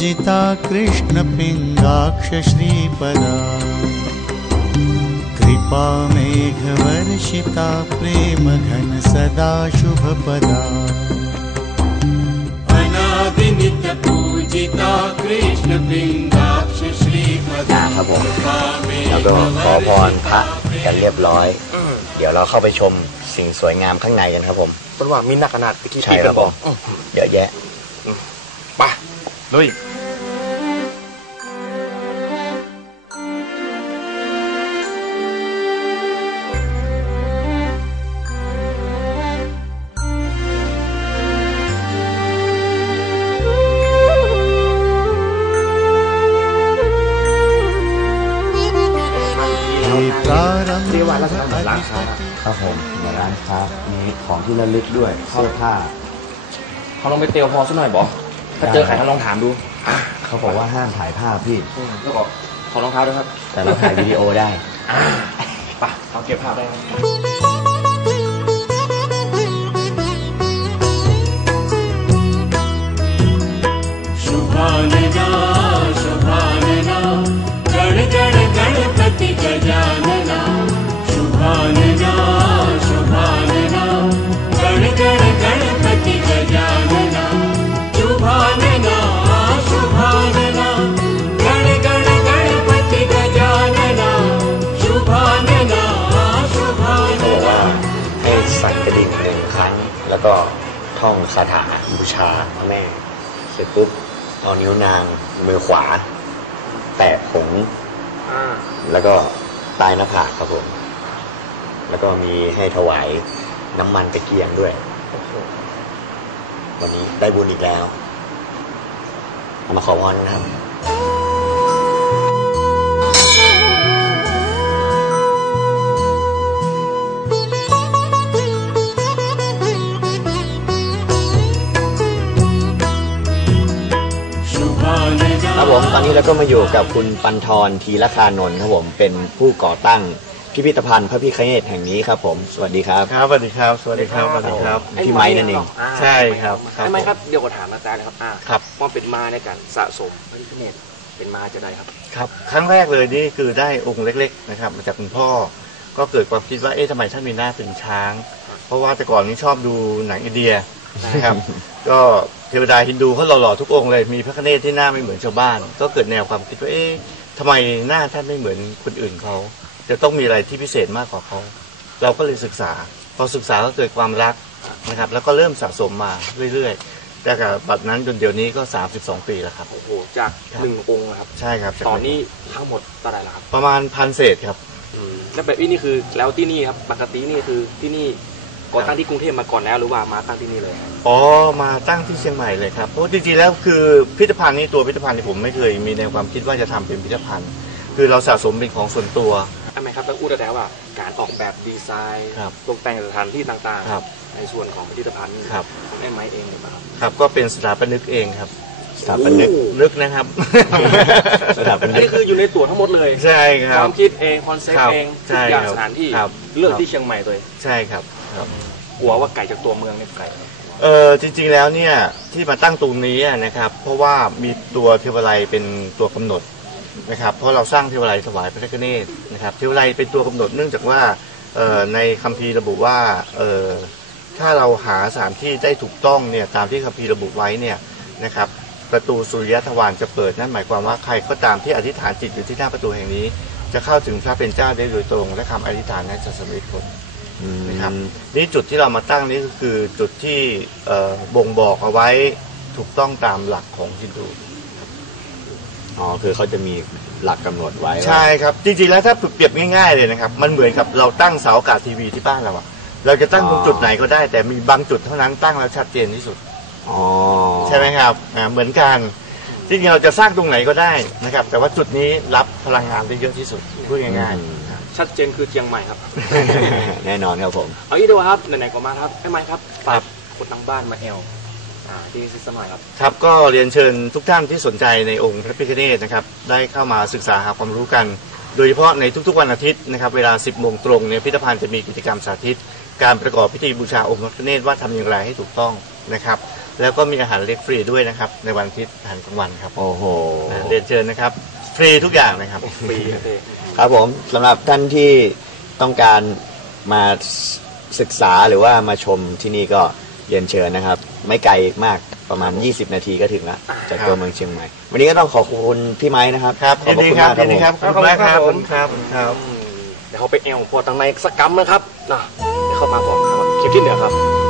पूजिता कृष्णपिङ्गाक्षश्रीपदा कृपा मेघवर्षिता प्रेम घन सदा शुभपदा अनादिनित पूजिता कृष्णपिङ्गाक्षश्रीपदा ก็ขอพพรระกันเรียบร้อยเดี๋ยวเราเข้าไปชมสิ่งสวยงามข้างในกันครับผมต้นว่ามีนักขนาดตะกี่ใช่ครับผมเยอะแยะไปลุยีวันละสามร้านครับครับผมหลายร้านครับ มีของที่ระลึกด้วยเสื้อผ้า เขาลองไปเตียวพอสักหน่อยบอกถ้าเจอใครเขาลองถามดูเขาบอกว่าห้ามถ่ายภาพพี่ก็ขอรองเท้าด้วยครับแต่เราถ่ายวิดีโอได้ไปเอาเก็บภาพได้แล้วก็ท่องคาถาบูชาพระแม่เสร็จปุ๊บเอานิ้วนางมือขวา แตะผง แล้วก็ตายนภาครับผม แล้วก็มีให้ถวายน้ำมันตะเกียงด้วย วันนี้ได้บุญอีกแล้ว มาขอพรนะครับครับผมตอนนี้เราก็มาอยู่กับคุณปันทรทีละคานนท์ครับผมเป็นผู้ก่อตั้งพิพิธภัณฑ์พระพิฆเนศแห่งนี้ครับ ผมสวัสดีครับครับสวัสดีครับสวัสดีครับสวัสดีครับพี่ไม้นั่นเองใช่ครับไม้ครับเดี๋ยวขอถามอาจารย์เลยครับอ่าครับว่าเป็นมาในการสะสมพระพิฆเนศเป็นมาจะได้ครับ ครับครั้งแรกเลยนี่คือได้องค์เล็กๆนะครับมาจากคุณพ่อก็เกิดความคิดว่าเอ๊ะทำไมท่านมีหน้าเป็นช้าง เพราะว่าแต่ก่อนนี้ชอบดูหนังอินเดียนะครับก็เทวดาฮินดูเขาหล่อๆทุกองค์เลยมีพระคเนศที่หน้าไม่เหมือนชาวบ้าน ก็เกิดแนวความคิดว่าเอ๊ะทำไมหน้าท่านไม่เหมือนคนอื่นเขา จะต้องมีอะไรที่พิเศษมากกว่าเขา เราก็เลยศึกษา พอศึกษาก็เกิดความรักนะครับ แล้วก็เริ่มสะสมมาเรื่อยๆแต่กับบัตรนั้นจนเดี๋ยวนี้ก็ 32 ปีแล้วครับ โอ้โหจากหนึ่งองค์ครับใช่ครับ ตอนนี้ทั้งหมดเท่าไหร่ครับประมาณพันเศษครับแล้วแบบนี้นี่คือ แล้วที่นี่ครับปกตินี่คือที่นี่ก่อตั้งที่กรุงเทพมาก่อนแล้วหรือว่ามาตั้งที่นี่เลย อ๋อ มาตั้งที่เชียงใหม่เลยครับเพราะจริงๆ แล้วคือพิพิธภัณฑ์นี้ตัวพิพิธภัณฑ์ที่ผมไม่เคย มีในความคิดว่าจะทําเป็นพิพิธภัณฑ์ คือเราสะสมเป็นของส่วนตัวใช่ไหมครับตล้วอู้ไต้แล้วว่าการออกแบบดีไซน์ตกแต่งสถานที่ต่างๆในส่วนของพิพิธภัณฑ์ครับได้ไม้เองหรือเปล่า ครับ ก็เป็นสถาปนิกเองครับ สถาปนิกนึกนะครับสถาปนึกนี่คืออยู่ในตัวทั้งหมดเลย ใช่ครับ ความคิดเองคอนเซ็ปต์เองทุกอย่างสถานที่เลือกที่เชียงใหม่เลยใช่ครับกลัวว่าไก่จากตัวเมืองเนี่ยไก่เออจริงๆแล้วเนี่ยที่มาตั้งตรงนี้นะครับเพราะว่ามีตัวเทวไลเป็นตัวกําหนดนะครับเพราะเราสร้างเทวไลถวายพระเจ้าเนตรนะครับเทวไลเป็นตัวกําหนด เนื่องจากว่าในคัมภีร์ระบุว่าถ้าเราหาสถานที่ได้ถูกต้องเนี่ยตามที่คัมภีร์ระบุไว้เนี่ยนะครับประตูสุริยะถวารจะเปิดนั่นหมายความว่าใครก็ตามที่อธิษฐานจิตอยู่ที่หน้าประตูแห่งนี้ จะเข้าถึงพระเป็นเจ้าได้โดยตรง และคำอธิษฐานนั้นจะสำเร็จผลนะครับนี่จุดที่เรามาตั้งนี่ก็คือจุดที่บ่งบอกเอาไว้ถูกต้องตามหลักของฮินดูอ๋อคือเขาจะมีหลักกําหนดไว้ ใช่ครับ จริง ๆ แล้วถ้าเปรียบง่าย ๆเลยนะครับ มันเหมือนกับเราตั้งเสาอากาศทีวีที่บ้านเราอะเราจะตั้งตรงจุดไหนก็ได้แต่มีบางจุดเท่านั้น ตั้งแล้วชัดเจนที่สุดใช่ไหมครับเหมือนกัน ที่เราจะสร้างตรงไหนก็ได้นะครับ แต่ว่าจุดนี้รับพลังงานได้เยอะที่สุดพูดง่าย ๆชัดเจนคือเชียงใหม่ครับ แน่นอนครับผม เอาอีเดวครับไหนๆก็มาครับไอ้ไม้ครับ ฝากคนทางบ้านมาเอลดีสมัยครับครับ ก็เรียนเชิญทุกท่านที่สนใจในองค์พระพิฆเนศนะครับ ได้เข้ามาศึกษาหาความรู้กัน โดยเฉพาะในทุกๆวันอาทิตย์นะครับเวลา 10 โมงตรงเนี่ยพิพิธภัณฑ์จะมีกิจกรรมสาธิต การประกอบพิธีบูชาองค์พระเนตรว่าทำอย่างไรให้ถูกต้องนะครับ แล้วก็มีอาหารเล็กฟรีด้วยนะครับ ในวันอาทิตย์อาหารกลางวันครับโอ้โหเรียนเชิญนะครับรีทุกอย่างนะครับฟรีครับผมสําหรับท่านที่ต้องการมาศึกษาหรือว่ามาชมที่นี่ก็เยินเชิญนะครับ ไม่ไกลมากประมาณ 20 นาทีก็ถึงละจากตัวเมืองเชียงใหม่วันนี้ก็ต้องขอบคุณพี่ไม้นะครับครับ ขอบคุณครับขอบคุณครับขอบคุณครับเดี๋ยวเขาไปเอวพอตั้งในสกรรมนะครับเดี๋ยวเขามาบอกครับคลิปที่เหลือครับ